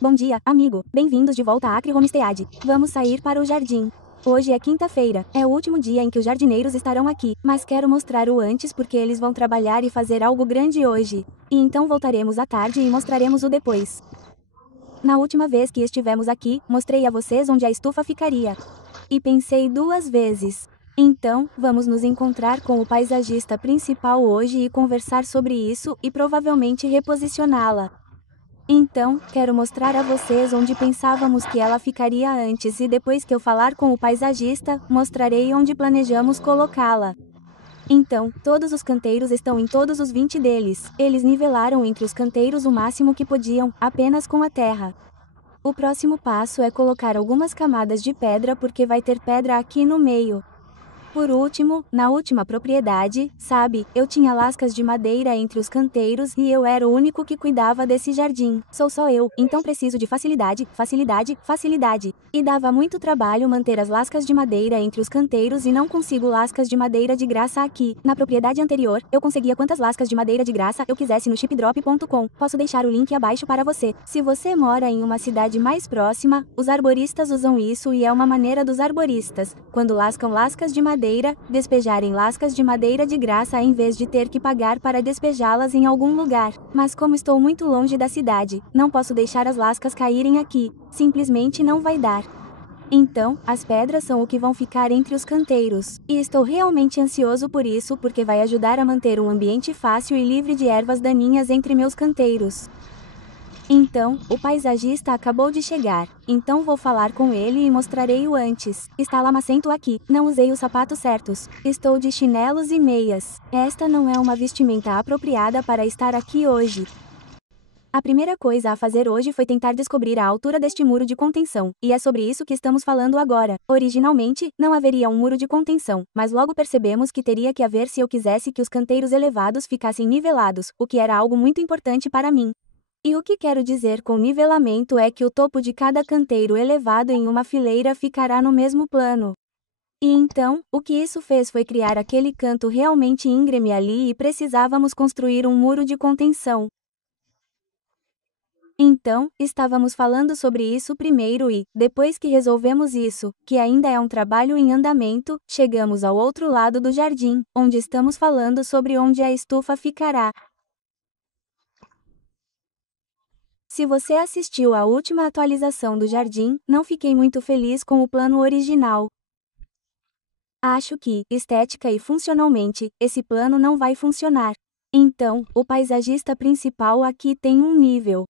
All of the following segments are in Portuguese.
Bom dia, amigo. Bem-vindos de volta a Acre Homestead. Vamos sair para o jardim. Hoje é quinta-feira, é o último dia em que os jardineiros estarão aqui, mas quero mostrar o antes porque eles vão trabalhar e fazer algo grande hoje. E então voltaremos à tarde e mostraremos o depois. Na última vez que estivemos aqui, mostrei a vocês onde a estufa ficaria. E pensei duas vezes. Então, vamos nos encontrar com o paisagista principal hoje e conversar sobre isso e provavelmente reposicioná-la. Então, quero mostrar a vocês onde pensávamos que ela ficaria antes e depois que eu falar com o paisagista, mostrarei onde planejamos colocá-la. Então, todos os canteiros estão em todos os 20 deles. Eles nivelaram entre os canteiros o máximo que podiam, apenas com a terra. O próximo passo é colocar algumas camadas de pedra porque vai ter pedra aqui no meio. Por último, na última propriedade, sabe, eu tinha lascas de madeira entre os canteiros e eu era o único que cuidava desse jardim. Sou só eu, então preciso de facilidade, facilidade, facilidade. E dava muito trabalho manter as lascas de madeira entre os canteiros e não consigo lascas de madeira de graça aqui. Na propriedade anterior, eu conseguia quantas lascas de madeira de graça eu quisesse no chipdrop.com. Posso deixar o link abaixo para você. Se você mora em uma cidade mais próxima, os arboristas usam isso e é uma maneira dos arboristas, quando lascam lascas de madeira, despejarem lascas de madeira de graça em vez de ter que pagar para despejá-las em algum lugar. Mas como estou muito longe da cidade, não posso deixar as lascas caírem aqui. Simplesmente não vai dar. Então, as pedras são o que vão ficar entre os canteiros. E estou realmente ansioso por isso porque vai ajudar a manter um ambiente fácil e livre de ervas daninhas entre meus canteiros. Então, o paisagista acabou de chegar, então vou falar com ele e mostrarei o antes. Está lamacento aqui, não usei os sapatos certos. Estou de chinelos e meias. Esta não é uma vestimenta apropriada para estar aqui hoje. A primeira coisa a fazer hoje foi tentar descobrir a altura deste muro de contenção, e é sobre isso que estamos falando agora. Originalmente, não haveria um muro de contenção, mas logo percebemos que teria que haver se eu quisesse que os canteiros elevados ficassem nivelados, o que era algo muito importante para mim. E o que quero dizer com nivelamento é que o topo de cada canteiro elevado em uma fileira ficará no mesmo plano. E então, o que isso fez foi criar aquele canto realmente íngreme ali e precisávamos construir um muro de contenção. Então, estávamos falando sobre isso primeiro e, depois que resolvemos isso, que ainda é um trabalho em andamento, chegamos ao outro lado do jardim, onde estamos falando sobre onde a estufa ficará. Se você assistiu à última atualização do jardim, não fiquei muito feliz com o plano original. Acho que, estética e funcionalmente, esse plano não vai funcionar. Então, o paisagista principal aqui tem um nível.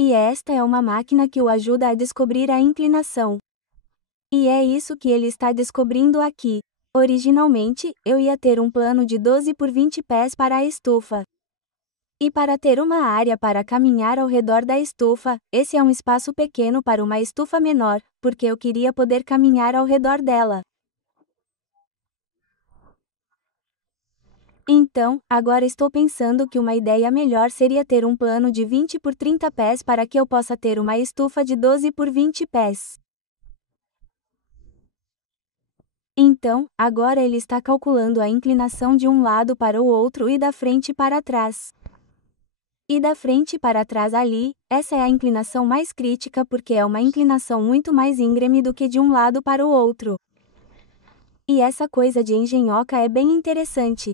E esta é uma máquina que o ajuda a descobrir a inclinação. E é isso que ele está descobrindo aqui. Originalmente, eu ia ter um plano de 12 por 20 pés para a estufa. E para ter uma área para caminhar ao redor da estufa, esse é um espaço pequeno para uma estufa menor, porque eu queria poder caminhar ao redor dela. Então, agora estou pensando que uma ideia melhor seria ter um plano de 20 por 30 pés para que eu possa ter uma estufa de 12 por 20 pés. Então, agora ele está calculando a inclinação de um lado para o outro e da frente para trás. E da frente para trás ali, essa é a inclinação mais crítica porque é uma inclinação muito mais íngreme do que de um lado para o outro. E essa coisa de engenhoca é bem interessante.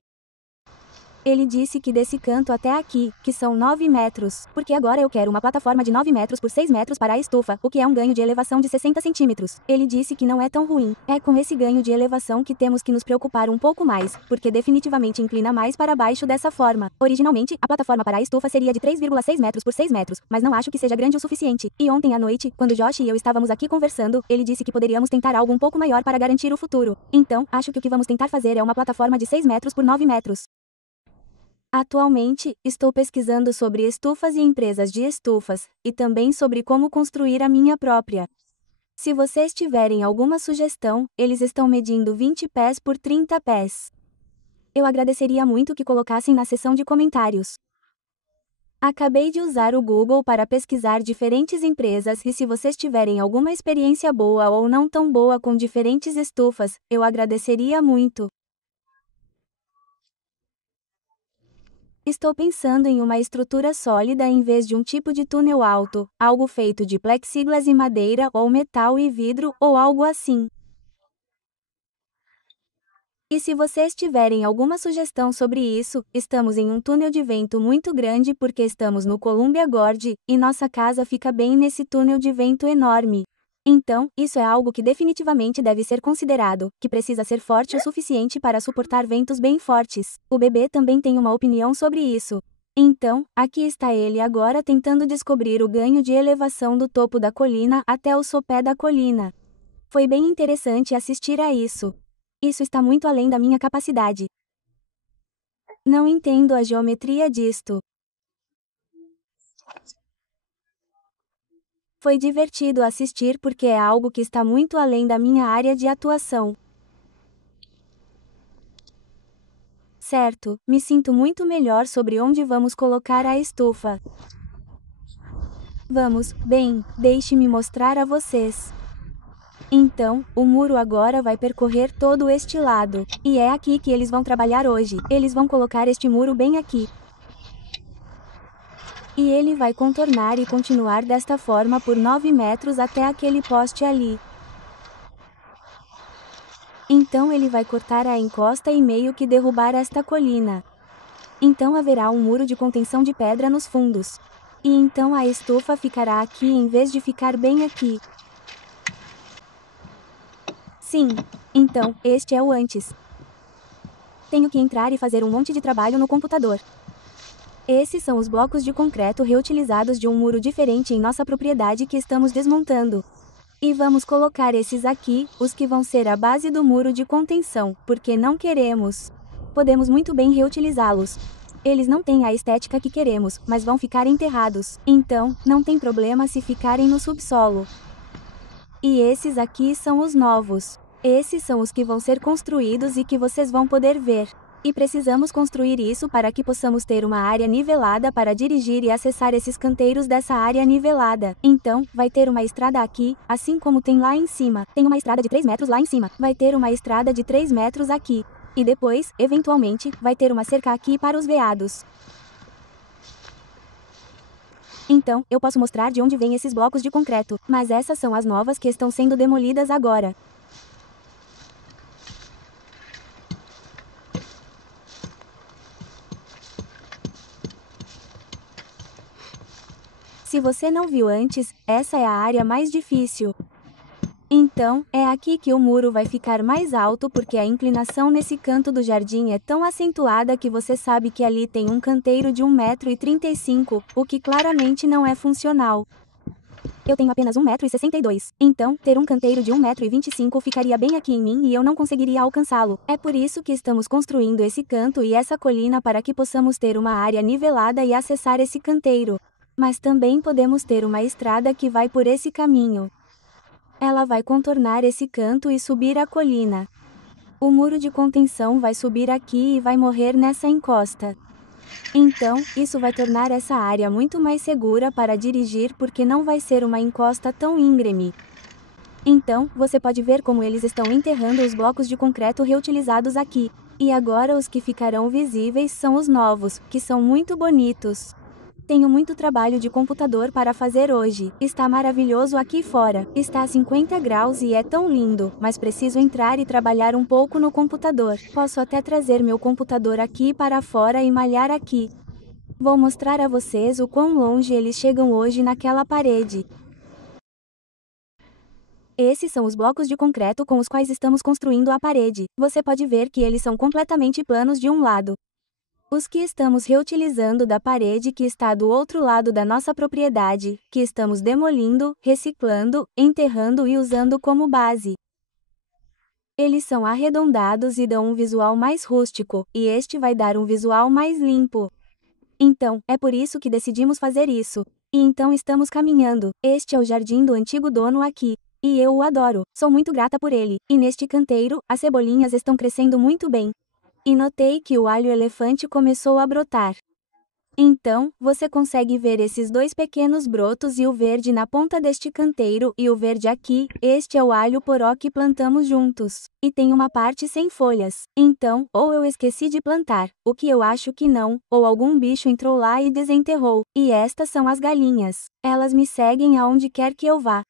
Ele disse que desse canto até aqui, que são 9 metros, porque agora eu quero uma plataforma de 9 metros por 6 metros para a estufa, o que é um ganho de elevação de 60 centímetros. Ele disse que não é tão ruim. É com esse ganho de elevação que temos que nos preocupar um pouco mais, porque definitivamente inclina mais para baixo dessa forma. Originalmente, a plataforma para a estufa seria de 3,6 metros por 6 metros, mas não acho que seja grande o suficiente. E ontem à noite, quando Josh e eu estávamos aqui conversando, ele disse que poderíamos tentar algo um pouco maior para garantir o futuro. Então, acho que o que vamos tentar fazer é uma plataforma de 6 metros por 9 metros. Atualmente, estou pesquisando sobre estufas e empresas de estufas, e também sobre como construir a minha própria. Se vocês tiverem alguma sugestão, eles estão medindo 20 pés por 30 pés. Eu agradeceria muito que colocassem na seção de comentários. Acabei de usar o Google para pesquisar diferentes empresas e se vocês tiverem alguma experiência boa ou não tão boa com diferentes estufas, eu agradeceria muito. Estou pensando em uma estrutura sólida em vez de um tipo de túnel alto, algo feito de plexiglas e madeira ou metal e vidro ou algo assim. E se vocês tiverem alguma sugestão sobre isso, estamos em um túnel de vento muito grande porque estamos no Columbia Gorge, e nossa casa fica bem nesse túnel de vento enorme. Então, isso é algo que definitivamente deve ser considerado, que precisa ser forte o suficiente para suportar ventos bem fortes. O bebê também tem uma opinião sobre isso. Então, aqui está ele agora tentando descobrir o ganho de elevação do topo da colina até o sopé da colina. Foi bem interessante assistir a isso. Isso está muito além da minha capacidade. Não entendo a geometria disto. Foi divertido assistir porque é algo que está muito além da minha área de atuação. Certo, me sinto muito melhor sobre onde vamos colocar a estufa. Vamos, bem, deixe-me mostrar a vocês. Então, o muro agora vai percorrer todo este lado. E é aqui que eles vão trabalhar hoje. Eles vão colocar este muro bem aqui. E ele vai contornar e continuar desta forma por 9 metros até aquele poste ali. Então ele vai cortar a encosta e meio que derrubar esta colina. Então haverá um muro de contenção de pedra nos fundos. E então a estufa ficará aqui em vez de ficar bem aqui. Sim. Então, este é o antes. Tenho que entrar e fazer um monte de trabalho no computador. Esses são os blocos de concreto reutilizados de um muro diferente em nossa propriedade que estamos desmontando. E vamos colocar esses aqui, os que vão ser a base do muro de contenção, porque não queremos. Podemos muito bem reutilizá-los. Eles não têm a estética que queremos, mas vão ficar enterrados. Então, não tem problema se ficarem no subsolo. E esses aqui são os novos. Esses são os que vão ser construídos e que vocês vão poder ver. E precisamos construir isso para que possamos ter uma área nivelada para dirigir e acessar esses canteiros dessa área nivelada. Então, vai ter uma estrada aqui, assim como tem lá em cima. Tem uma estrada de 3 metros lá em cima. Vai ter uma estrada de 3 metros aqui. E depois, eventualmente, vai ter uma cerca aqui para os veados. Então, eu posso mostrar de onde vêm esses blocos de concreto, mas essas são as novas que estão sendo demolidas agora. Se você não viu antes, essa é a área mais difícil. Então, é aqui que o muro vai ficar mais alto porque a inclinação nesse canto do jardim é tão acentuada que você sabe que ali tem um canteiro de 1,35 m, o que claramente não é funcional. Eu tenho apenas 1,62 m, então, ter um canteiro de 1,25 m ficaria bem aqui em mim e eu não conseguiria alcançá-lo. É por isso que estamos construindo esse canto e essa colina para que possamos ter uma área nivelada e acessar esse canteiro. Mas também podemos ter uma estrada que vai por esse caminho. Ela vai contornar esse canto e subir a colina. O muro de contenção vai subir aqui e vai morrer nessa encosta. Então, isso vai tornar essa área muito mais segura para dirigir porque não vai ser uma encosta tão íngreme. Então, você pode ver como eles estão enterrando os blocos de concreto reutilizados aqui. E agora os que ficarão visíveis são os novos, que são muito bonitos. Tenho muito trabalho de computador para fazer hoje. Está maravilhoso aqui fora. Está a 50 graus e é tão lindo, mas preciso entrar e trabalhar um pouco no computador. Posso até trazer meu computador aqui para fora e malhar aqui. Vou mostrar a vocês o quão longe eles chegam hoje naquela parede. Esses são os blocos de concreto com os quais estamos construindo a parede. Você pode ver que eles são completamente planos de um lado. Os que estamos reutilizando da parede que está do outro lado da nossa propriedade, que estamos demolindo, reciclando, enterrando e usando como base. Eles são arredondados e dão um visual mais rústico, e este vai dar um visual mais limpo. Então, é por isso que decidimos fazer isso. E então estamos caminhando. Este é o jardim do antigo dono aqui. E eu o adoro. Sou muito grata por ele. E neste canteiro, as cebolinhas estão crescendo muito bem. E notei que o alho elefante começou a brotar. Então, você consegue ver esses dois pequenos brotos e o verde na ponta deste canteiro e o verde aqui, este é o alho poró que plantamos juntos. E tem uma parte sem folhas. Então, ou eu esqueci de plantar, o que eu acho que não, ou algum bicho entrou lá e desenterrou. E estas são as galinhas. Elas me seguem aonde quer que eu vá.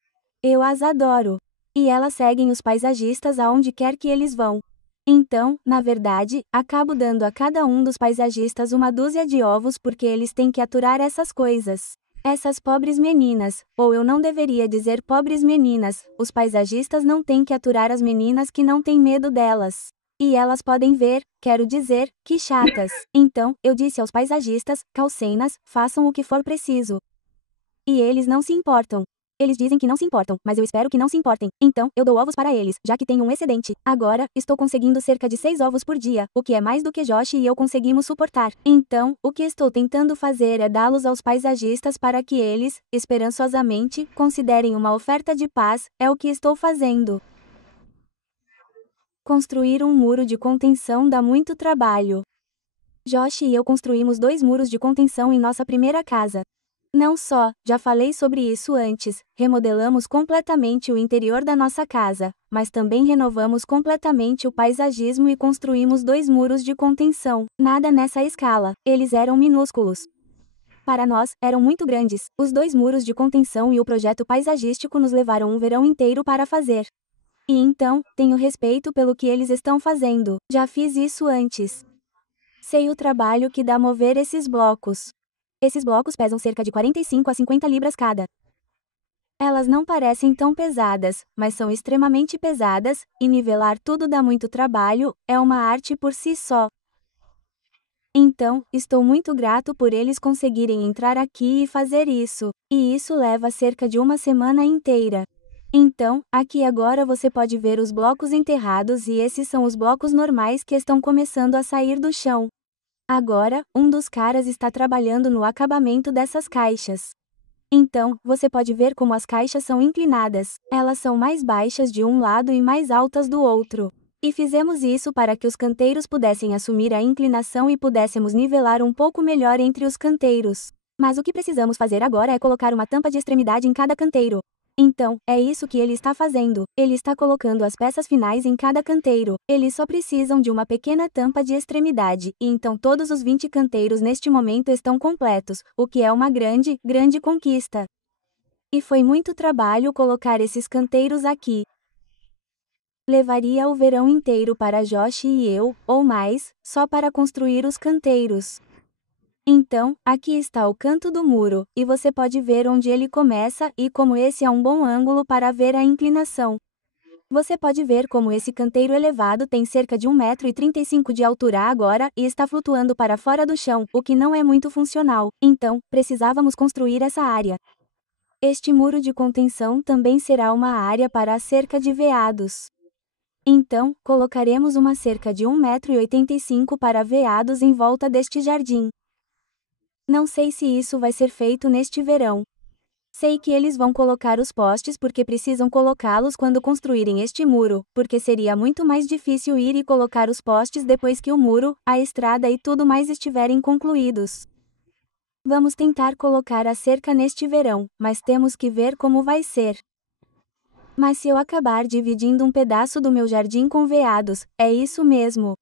Eu as adoro. E elas seguem os paisagistas aonde quer que eles vão. Então, na verdade, acabo dando a cada um dos paisagistas uma dúzia de ovos porque eles têm que aturar essas coisas. Essas pobres meninas, ou eu não deveria dizer pobres meninas, os paisagistas não têm que aturar as meninas que não têm medo delas. E elas podem ver, quero dizer, que chatas. Então, eu disse aos paisagistas, calcenas, façam o que for preciso. E eles não se importam. Eles dizem que não se importam, mas eu espero que não se importem. Então, eu dou ovos para eles, já que tenho um excedente. Agora, estou conseguindo cerca de 6 ovos por dia, o que é mais do que Josh e eu conseguimos suportar. Então, o que estou tentando fazer é dá-los aos paisagistas para que eles, esperançosamente, considerem uma oferta de paz, é o que estou fazendo. Construir um muro de contenção dá muito trabalho. Josh e eu construímos 2 muros de contenção em nossa primeira casa. Não só, já falei sobre isso antes, remodelamos completamente o interior da nossa casa, mas também renovamos completamente o paisagismo e construímos 2 muros de contenção. Nada nessa escala, eles eram minúsculos. Para nós, eram muito grandes. Os 2 muros de contenção e o projeto paisagístico nos levaram um verão inteiro para fazer. E então, tenho respeito pelo que eles estão fazendo. Já fiz isso antes. Sei o trabalho que dá mover esses blocos. Esses blocos pesam cerca de 45 a 50 libras cada. Elas não parecem tão pesadas, mas são extremamente pesadas, e nivelar tudo dá muito trabalho, é uma arte por si só. Então, estou muito grato por eles conseguirem entrar aqui e fazer isso, e isso leva cerca de uma semana inteira. Então, aqui agora você pode ver os blocos enterrados e esses são os blocos normais que estão começando a sair do chão. Agora, um dos caras está trabalhando no acabamento dessas caixas. Então, você pode ver como as caixas são inclinadas. Elas são mais baixas de um lado e mais altas do outro. E fizemos isso para que os canteiros pudessem assumir a inclinação e pudéssemos nivelar um pouco melhor entre os canteiros. Mas o que precisamos fazer agora é colocar uma tampa de extremidade em cada canteiro. Então, é isso que ele está fazendo. Ele está colocando as peças finais em cada canteiro. Eles só precisam de uma pequena tampa de extremidade, e então todos os 20 canteiros neste momento estão completos, o que é uma grande, grande conquista. E foi muito trabalho colocar esses canteiros aqui. Levaria o verão inteiro para Josh e eu, ou mais, só para construir os canteiros. Então, aqui está o canto do muro, e você pode ver onde ele começa e como esse é um bom ângulo para ver a inclinação. Você pode ver como esse canteiro elevado tem cerca de 1,35 m de altura agora e está flutuando para fora do chão, o que não é muito funcional. Então, precisávamos construir essa área. Este muro de contenção também será uma área para a cerca de veados. Então, colocaremos uma cerca de 1,85 m para veados em volta deste jardim. Não sei se isso vai ser feito neste verão. Sei que eles vão colocar os postes porque precisam colocá-los quando construírem este muro, porque seria muito mais difícil ir e colocar os postes depois que o muro, a estrada e tudo mais estiverem concluídos. Vamos tentar colocar a cerca neste verão, mas temos que ver como vai ser. Mas se eu acabar dividindo um pedaço do meu jardim com veados, é isso mesmo.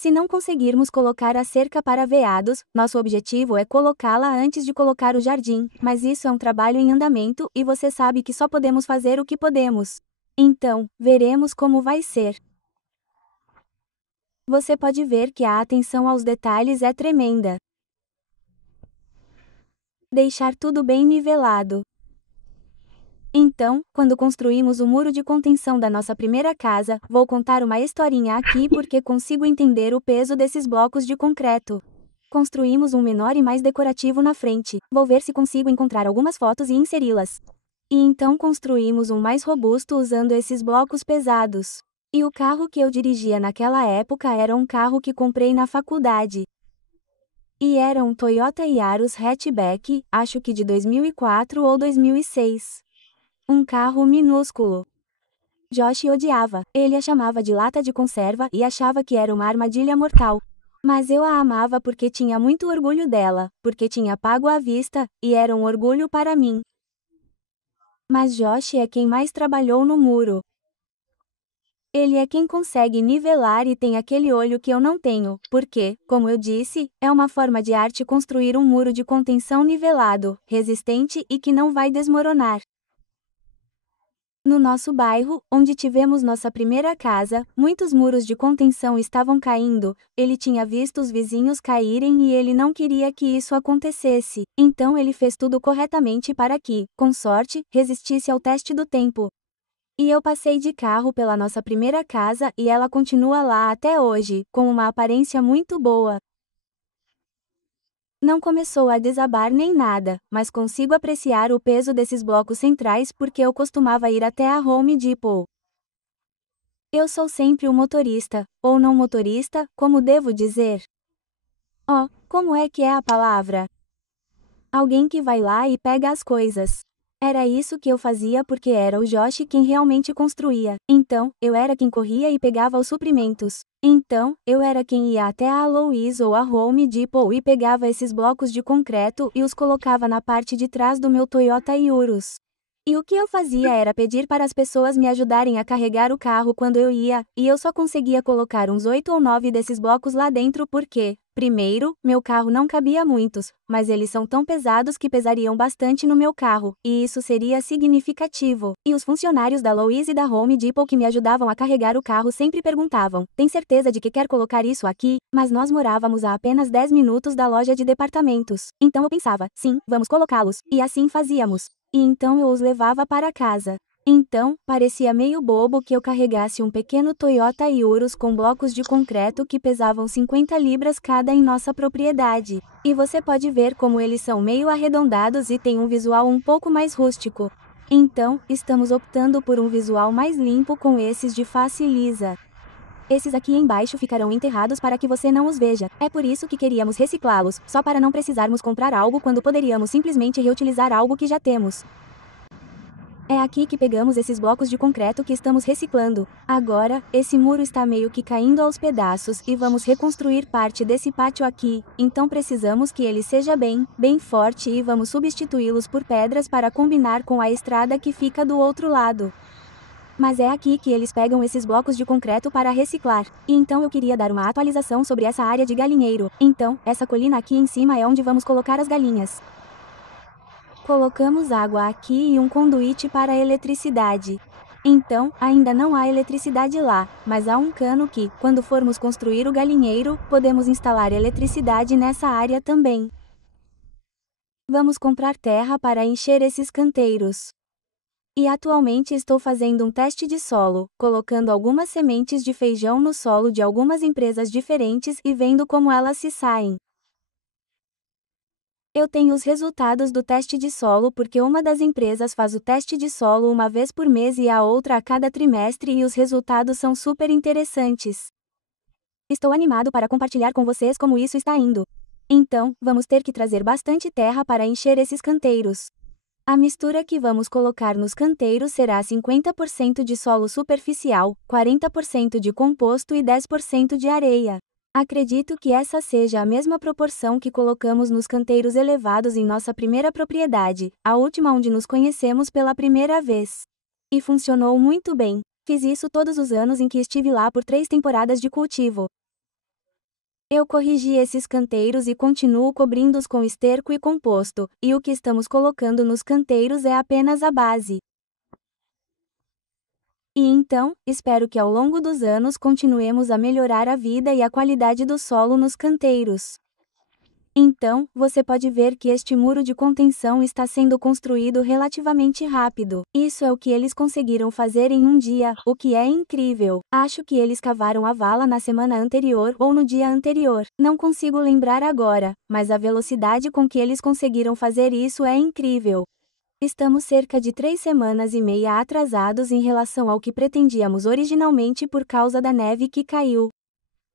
Se não conseguirmos colocar a cerca para veados, nosso objetivo é colocá-la antes de colocar o jardim, mas isso é um trabalho em andamento e você sabe que só podemos fazer o que podemos. Então, veremos como vai ser. Você pode ver que a atenção aos detalhes é tremenda. Deixar tudo bem nivelado. Então, quando construímos o muro de contenção da nossa primeira casa, vou contar uma historinha aqui porque consigo entender o peso desses blocos de concreto. Construímos um menor e mais decorativo na frente. Vou ver se consigo encontrar algumas fotos e inseri-las. E então construímos um mais robusto usando esses blocos pesados. E o carro que eu dirigia naquela época era um carro que comprei na faculdade. E era um Toyota Yaris hatchback, acho que de 2004 ou 2006. Um carro minúsculo. Josh odiava. Ele a chamava de lata de conserva e achava que era uma armadilha mortal. Mas eu a amava porque tinha muito orgulho dela, porque tinha pago à vista, e era um orgulho para mim. Mas Josh é quem mais trabalhou no muro. Ele é quem consegue nivelar e tem aquele olho que eu não tenho, porque, como eu disse, é uma forma de arte construir um muro de contenção nivelado, resistente e que não vai desmoronar. No nosso bairro, onde tivemos nossa primeira casa, muitos muros de contenção estavam caindo, ele tinha visto os vizinhos caírem e ele não queria que isso acontecesse, então ele fez tudo corretamente para que, com sorte, resistisse ao teste do tempo. E eu passei de carro pela nossa primeira casa e ela continua lá até hoje, com uma aparência muito boa. Não começou a desabar nem nada, mas consigo apreciar o peso desses blocos centrais porque eu costumava ir até a Home Depot. Eu sou sempre o motorista, ou não motorista, como devo dizer. Oh, como é que é a palavra? Alguém que vai lá e pega as coisas. Era isso que eu fazia porque era o Josh quem realmente construía. Então, eu era quem corria e pegava os suprimentos. Então, eu era quem ia até a Lowe's ou a Home Depot e pegava esses blocos de concreto e os colocava na parte de trás do meu Toyota Yaris. E o que eu fazia era pedir para as pessoas me ajudarem a carregar o carro quando eu ia, e eu só conseguia colocar uns 8 ou 9 desses blocos lá dentro porque, primeiro, meu carro não cabia muitos, mas eles são tão pesados que pesariam bastante no meu carro, e isso seria significativo. E os funcionários da Lowe's e da Home Depot que me ajudavam a carregar o carro sempre perguntavam: tem certeza de que quer colocar isso aqui? Mas nós morávamos a apenas 10 minutos da loja de departamentos. Então eu pensava: sim, vamos colocá-los. E assim fazíamos. E então eu os levava para casa. Então, parecia meio bobo que eu carregasse um pequeno Toyota Yaris com blocos de concreto que pesavam 50 libras cada em nossa propriedade. E você pode ver como eles são meio arredondados e têm um visual um pouco mais rústico. Então, estamos optando por um visual mais limpo com esses de face lisa. Esses aqui embaixo ficarão enterrados para que você não os veja. É por isso que queríamos reciclá-los, só para não precisarmos comprar algo quando poderíamos simplesmente reutilizar algo que já temos. É aqui que pegamos esses blocos de concreto que estamos reciclando. Agora, esse muro está meio que caindo aos pedaços e vamos reconstruir parte desse pátio aqui, então precisamos que ele seja bem forte e vamos substituí-los por pedras para combinar com a estrada que fica do outro lado. Mas é aqui que eles pegam esses blocos de concreto para reciclar. E então eu queria dar uma atualização sobre essa área de galinheiro. Então, essa colina aqui em cima é onde vamos colocar as galinhas. Colocamos água aqui e um conduíte para a eletricidade. Então, ainda não há eletricidade lá, mas há um cano que, quando formos construir o galinheiro, podemos instalar eletricidade nessa área também. Vamos comprar terra para encher esses canteiros. E atualmente estou fazendo um teste de solo, colocando algumas sementes de feijão no solo de algumas empresas diferentes e vendo como elas se saem. Eu tenho os resultados do teste de solo porque uma das empresas faz o teste de solo uma vez por mês e a outra a cada trimestre e os resultados são super interessantes. Estou animado para compartilhar com vocês como isso está indo. Então, vamos ter que trazer bastante terra para encher esses canteiros. A mistura que vamos colocar nos canteiros será 50% de solo superficial, 40% de composto e 10% de areia. Acredito que essa seja a mesma proporção que colocamos nos canteiros elevados em nossa primeira propriedade, a última onde nos conhecemos pela primeira vez. E funcionou muito bem. Fiz isso todos os anos em que estive lá por 3 temporadas de cultivo. Eu corrigi esses canteiros e continuo cobrindo-os com esterco e composto, e o que estamos colocando nos canteiros é apenas a base. E então, espero que ao longo dos anos continuemos a melhorar a vida e a qualidade do solo nos canteiros. Então, você pode ver que este muro de contenção está sendo construído relativamente rápido. Isso é o que eles conseguiram fazer em um dia, o que é incrível. Acho que eles cavaram a vala na semana anterior ou no dia anterior. Não consigo lembrar agora, mas a velocidade com que eles conseguiram fazer isso é incrível. Estamos cerca de 3 semanas e meia atrasados em relação ao que pretendíamos originalmente por causa da neve que caiu.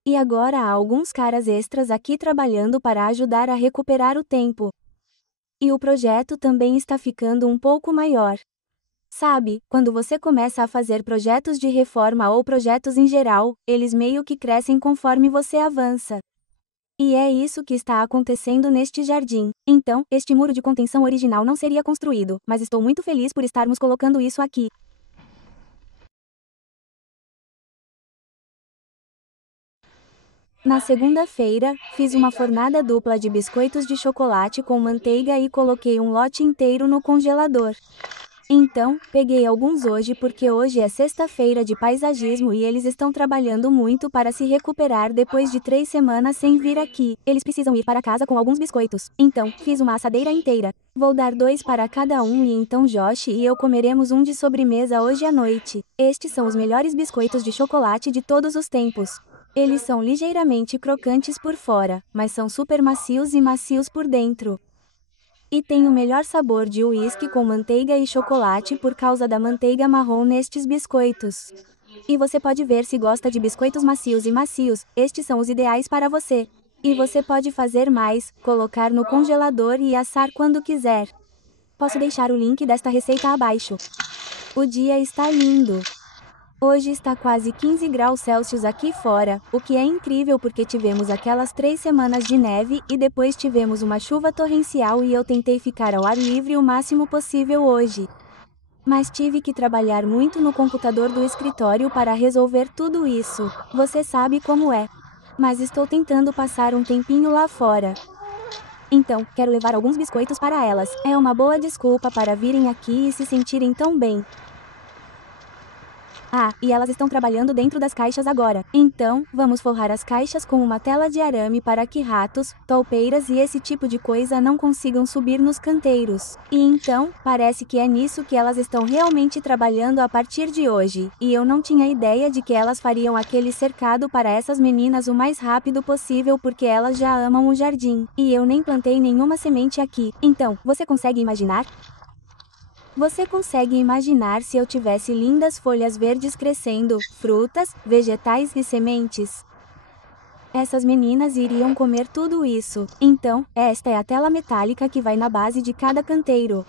E agora há alguns caras extras aqui trabalhando para ajudar a recuperar o tempo. E o projeto também está ficando um pouco maior. Sabe, quando você começa a fazer projetos de reforma ou projetos em geral, eles meio que crescem conforme você avança. E é isso que está acontecendo neste jardim. Então, este muro de contenção original não seria construído, mas estou muito feliz por estarmos colocando isso aqui. Na segunda-feira, fiz uma fornada dupla de biscoitos de chocolate com manteiga e coloquei um lote inteiro no congelador. Então, peguei alguns hoje porque hoje é sexta-feira de paisagismo e eles estão trabalhando muito para se recuperar depois de 3 semanas sem vir aqui. Eles precisam ir para casa com alguns biscoitos. Então, fiz uma assadeira inteira. Vou dar 2 para cada um e então Josh e eu comeremos um de sobremesa hoje à noite. Estes são os melhores biscoitos de chocolate de todos os tempos. Eles são ligeiramente crocantes por fora, mas são super macios e macios por dentro. E tem o melhor sabor de uísque com manteiga e chocolate por causa da manteiga marrom nestes biscoitos. E você pode ver se gosta de biscoitos macios e macios, estes são os ideais para você. E você pode fazer mais, colocar no congelador e assar quando quiser. Posso deixar o link desta receita abaixo. O dia está lindo. Hoje está quase 15 graus Celsius aqui fora, o que é incrível porque tivemos aquelas 3 semanas de neve e depois tivemos uma chuva torrencial e eu tentei ficar ao ar livre o máximo possível hoje. Mas tive que trabalhar muito no computador do escritório para resolver tudo isso. Você sabe como é. Mas estou tentando passar um tempinho lá fora. Então, quero levar alguns biscoitos para elas. É uma boa desculpa para virem aqui e se sentirem tão bem. Ah, e elas estão trabalhando dentro das caixas agora. Então, vamos forrar as caixas com uma tela de arame para que ratos, toupeiras e esse tipo de coisa não consigam subir nos canteiros. E então, parece que é nisso que elas estão realmente trabalhando a partir de hoje. E eu não tinha ideia de que elas fariam aquele cercado para essas meninas o mais rápido possível porque elas já amam o jardim. E eu nem plantei nenhuma semente aqui. Então, você consegue imaginar? Você consegue imaginar se eu tivesse lindas folhas verdes crescendo, frutas, vegetais e sementes? Essas meninas iriam comer tudo isso. Então, esta é a tela metálica que vai na base de cada canteiro.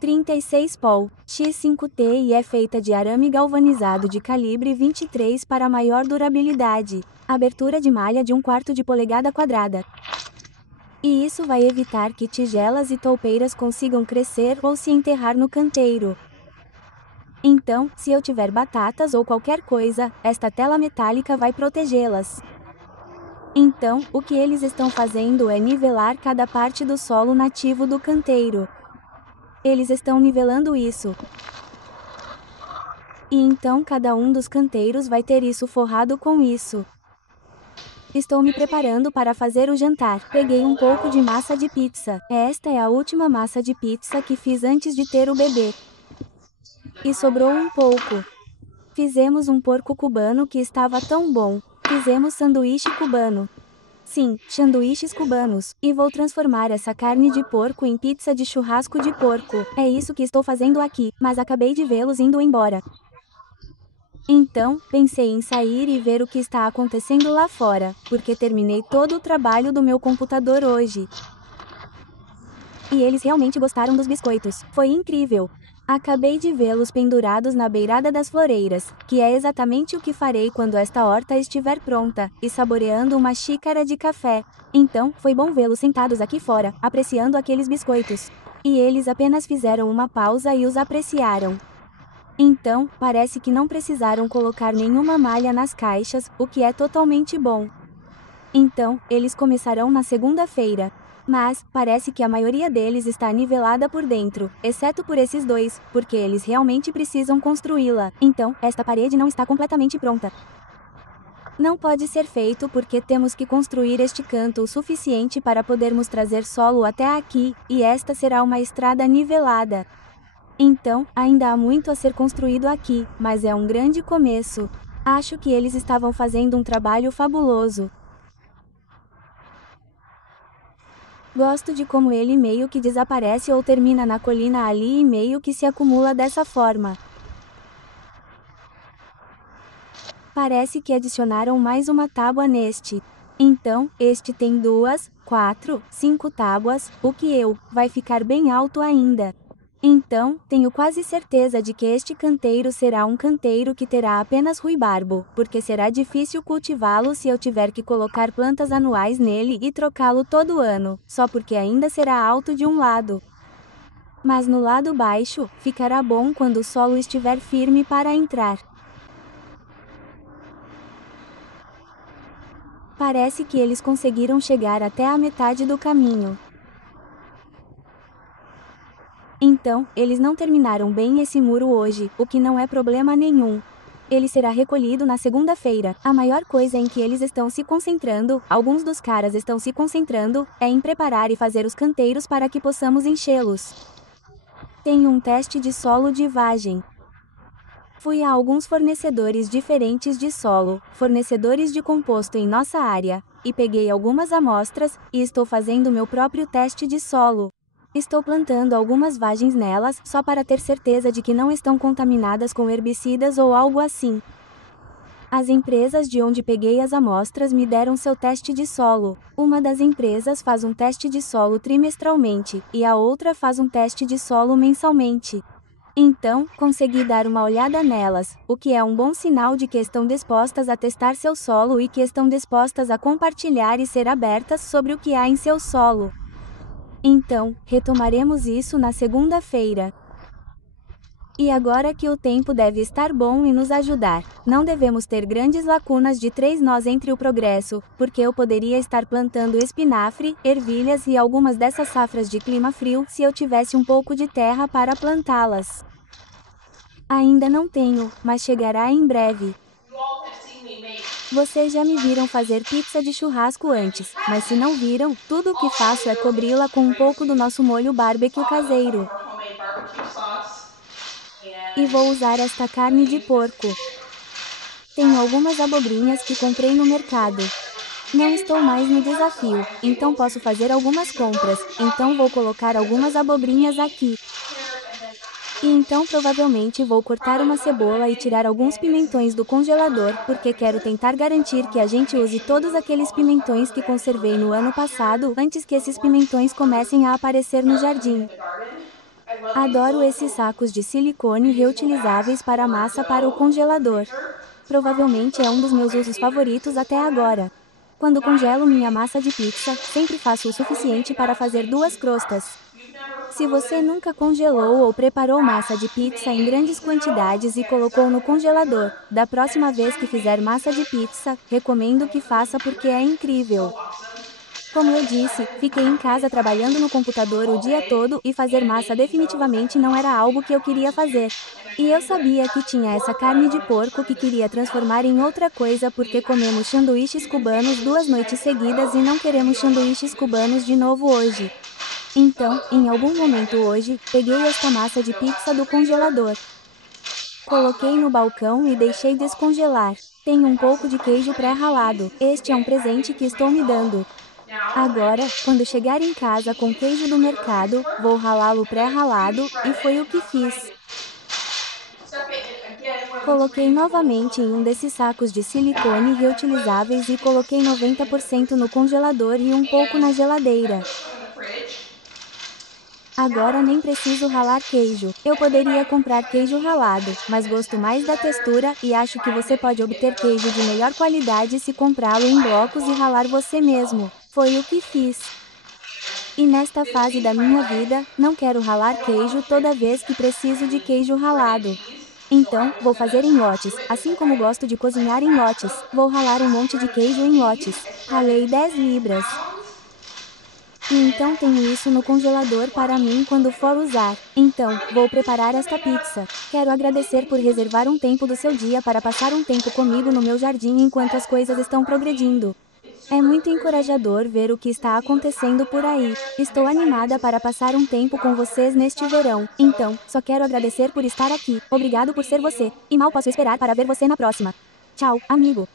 36 Pol, X5T e é feita de arame galvanizado de calibre 23 para maior durabilidade. Abertura de malha de 1/4 de polegada quadrada. E isso vai evitar que tigelas e toupeiras consigam crescer ou se enterrar no canteiro. Então, se eu tiver batatas ou qualquer coisa, esta tela metálica vai protegê-las. Então, o que eles estão fazendo é nivelar cada parte do solo nativo do canteiro. Eles estão nivelando isso. E então cada um dos canteiros vai ter isso forrado com isso. Estou me preparando para fazer o jantar. Peguei um pouco de massa de pizza. Esta é a última massa de pizza que fiz antes de ter o bebê. E sobrou um pouco. Fizemos um porco cubano que estava tão bom. Fizemos sanduíche cubano. Sim, sanduíches cubanos. E vou transformar essa carne de porco em pizza de churrasco de porco. É isso que estou fazendo aqui, mas acabei de vê-los indo embora. Então, pensei em sair e ver o que está acontecendo lá fora, porque terminei todo o trabalho do meu computador hoje. E eles realmente gostaram dos biscoitos. Foi incrível. Acabei de vê-los pendurados na beirada das floreiras, que é exatamente o que farei quando esta horta estiver pronta, e saboreando uma xícara de café. Então, foi bom vê-los sentados aqui fora, apreciando aqueles biscoitos. E eles apenas fizeram uma pausa e os apreciaram. Então, parece que não precisaram colocar nenhuma malha nas caixas, o que é totalmente bom. Então, eles começarão na segunda-feira. Mas, parece que a maioria deles está nivelada por dentro, exceto por esses dois, porque eles realmente precisam construí-la. Então, esta parede não está completamente pronta. Não pode ser feito porque temos que construir este canto o suficiente para podermos trazer solo até aqui, e esta será uma estrada nivelada. Então, ainda há muito a ser construído aqui, mas é um grande começo. Acho que eles estavam fazendo um trabalho fabuloso. Gosto de como ele meio que desaparece ou termina na colina ali e meio que se acumula dessa forma. Parece que adicionaram mais uma tábua neste. Então, este tem 2, 4, 5 tábuas, o que vai ficar bem alto ainda. Então, tenho quase certeza de que este canteiro será um canteiro que terá apenas ruibarbo, porque será difícil cultivá-lo se eu tiver que colocar plantas anuais nele e trocá-lo todo ano, só porque ainda será alto de um lado. Mas no lado baixo, ficará bom quando o solo estiver firme para entrar. Parece que eles conseguiram chegar até a metade do caminho. Então, eles não terminaram bem esse muro hoje, o que não é problema nenhum. Ele será recolhido na segunda-feira. A maior coisa em que eles estão se concentrando, alguns dos caras estão se concentrando, é em preparar e fazer os canteiros para que possamos enchê-los. Tenho um teste de solo de vagem. Fui a alguns fornecedores diferentes de solo, fornecedores de composto em nossa área, e peguei algumas amostras, e estou fazendo meu próprio teste de solo. Estou plantando algumas vagens nelas, só para ter certeza de que não estão contaminadas com herbicidas ou algo assim. As empresas de onde peguei as amostras me deram seu teste de solo. Uma das empresas faz um teste de solo trimestralmente, e a outra faz um teste de solo mensalmente. Então, consegui dar uma olhada nelas, o que é um bom sinal de que estão dispostas a testar seu solo e que estão dispostas a compartilhar e ser abertas sobre o que há em seu solo. Então, retomaremos isso na segunda-feira. E agora que o tempo deve estar bom e nos ajudar, não devemos ter grandes lacunas de 3 nós entre o progresso, porque eu poderia estar plantando espinafre, ervilhas e algumas dessas safras de clima frio se eu tivesse um pouco de terra para plantá-las. Ainda não tenho, mas chegará em breve. Vocês já me viram fazer pizza de churrasco antes, mas se não viram, tudo o que faço é cobri-la com um pouco do nosso molho barbecue caseiro. E vou usar esta carne de porco. Tenho algumas abobrinhas que comprei no mercado. Não estou mais no desafio, então posso fazer algumas compras, então vou colocar algumas abobrinhas aqui. E então provavelmente vou cortar uma cebola e tirar alguns pimentões do congelador, porque quero tentar garantir que a gente use todos aqueles pimentões que conservei no ano passado antes que esses pimentões comecem a aparecer no jardim. Adoro esses sacos de silicone reutilizáveis para massa para o congelador. Provavelmente é um dos meus usos favoritos até agora. Quando congelo minha massa de pizza, sempre faço o suficiente para fazer 2 crostas. Se você nunca congelou ou preparou massa de pizza em grandes quantidades e colocou no congelador, da próxima vez que fizer massa de pizza, recomendo que faça porque é incrível. Como eu disse, fiquei em casa trabalhando no computador o dia todo e fazer massa definitivamente não era algo que eu queria fazer. E eu sabia que tinha essa carne de porco que queria transformar em outra coisa porque comemos sanduíches cubanos 2 noites seguidas e não queremos sanduíches cubanos de novo hoje. Então, em algum momento hoje, peguei esta massa de pizza do congelador. Coloquei no balcão e deixei descongelar. Tenho um pouco de queijo pré-ralado. Este é um presente que estou me dando. Agora, quando chegar em casa com queijo do mercado, vou ralá-lo pré-ralado, e foi o que fiz. Coloquei novamente em um desses sacos de silicone reutilizáveis e coloquei 90% no congelador e um pouco na geladeira. Agora nem preciso ralar queijo. Eu poderia comprar queijo ralado, mas gosto mais da textura e acho que você pode obter queijo de melhor qualidade se comprá-lo em blocos e ralar você mesmo. Foi o que fiz. E nesta fase da minha vida, não quero ralar queijo toda vez que preciso de queijo ralado. Então, vou fazer em lotes, assim como gosto de cozinhar em lotes. Vou ralar um monte de queijo em lotes. Ralei 10 libras. E então tenho isso no congelador para mim quando for usar. Então, vou preparar esta pizza. Quero agradecer por reservar um tempo do seu dia para passar um tempo comigo no meu jardim enquanto as coisas estão progredindo. É muito encorajador ver o que está acontecendo por aí. Estou animada para passar um tempo com vocês neste verão. Então, só quero agradecer por estar aqui. Obrigado por ser você. E mal posso esperar para ver você na próxima. Tchau, amigo.